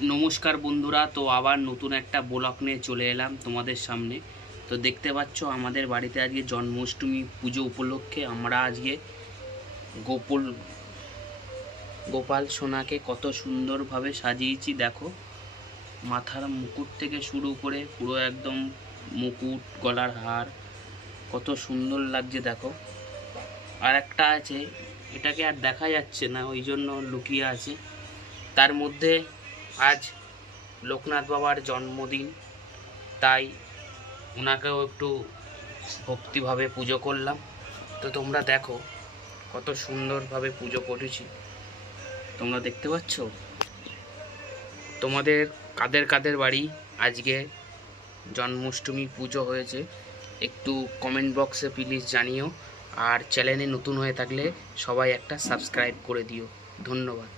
নমস্কার বন্ধুরা, তো আবার নতুন একটা ব্লগ নিয়ে চলে এলাম তোমাদের সামনে। তো দেখতে পাচ্ছ আমাদের বাড়িতে আজকে জন্মাষ্টমী পুজো উপলক্ষে আমরা আজকে গোপাল সোনাকে কত সুন্দরভাবে সাজিয়েছি। দেখো, মাথার মুকুট থেকে শুরু করে পুরো একদম মুকুট, গলার হার কত সুন্দর লাগছে দেখো। আর একটা আছে, এটাকে আর দেখা যাচ্ছে না, ওই জন্য লুকিয়ে আছে। তার মধ্যে আজ লোকনাথ বাবার জন্মদিন, তাই ওনাকেও একটু ভক্তিভাবে পুজো করলাম। তো তোমরা দেখো কত সুন্দরভাবে পুজো করেছি, তোমরা দেখতে পাচ্ছ। তোমাদের কাদের কাদের বাড়ি আজকে জন্মাষ্টমী পুজো হয়েছে একটু কমেন্ট বক্সে প্লিজ জানিও। আর চ্যানেলে নতুন হয়ে থাকলে সবাই একটা সাবস্ক্রাইব করে দিও। ধন্যবাদ।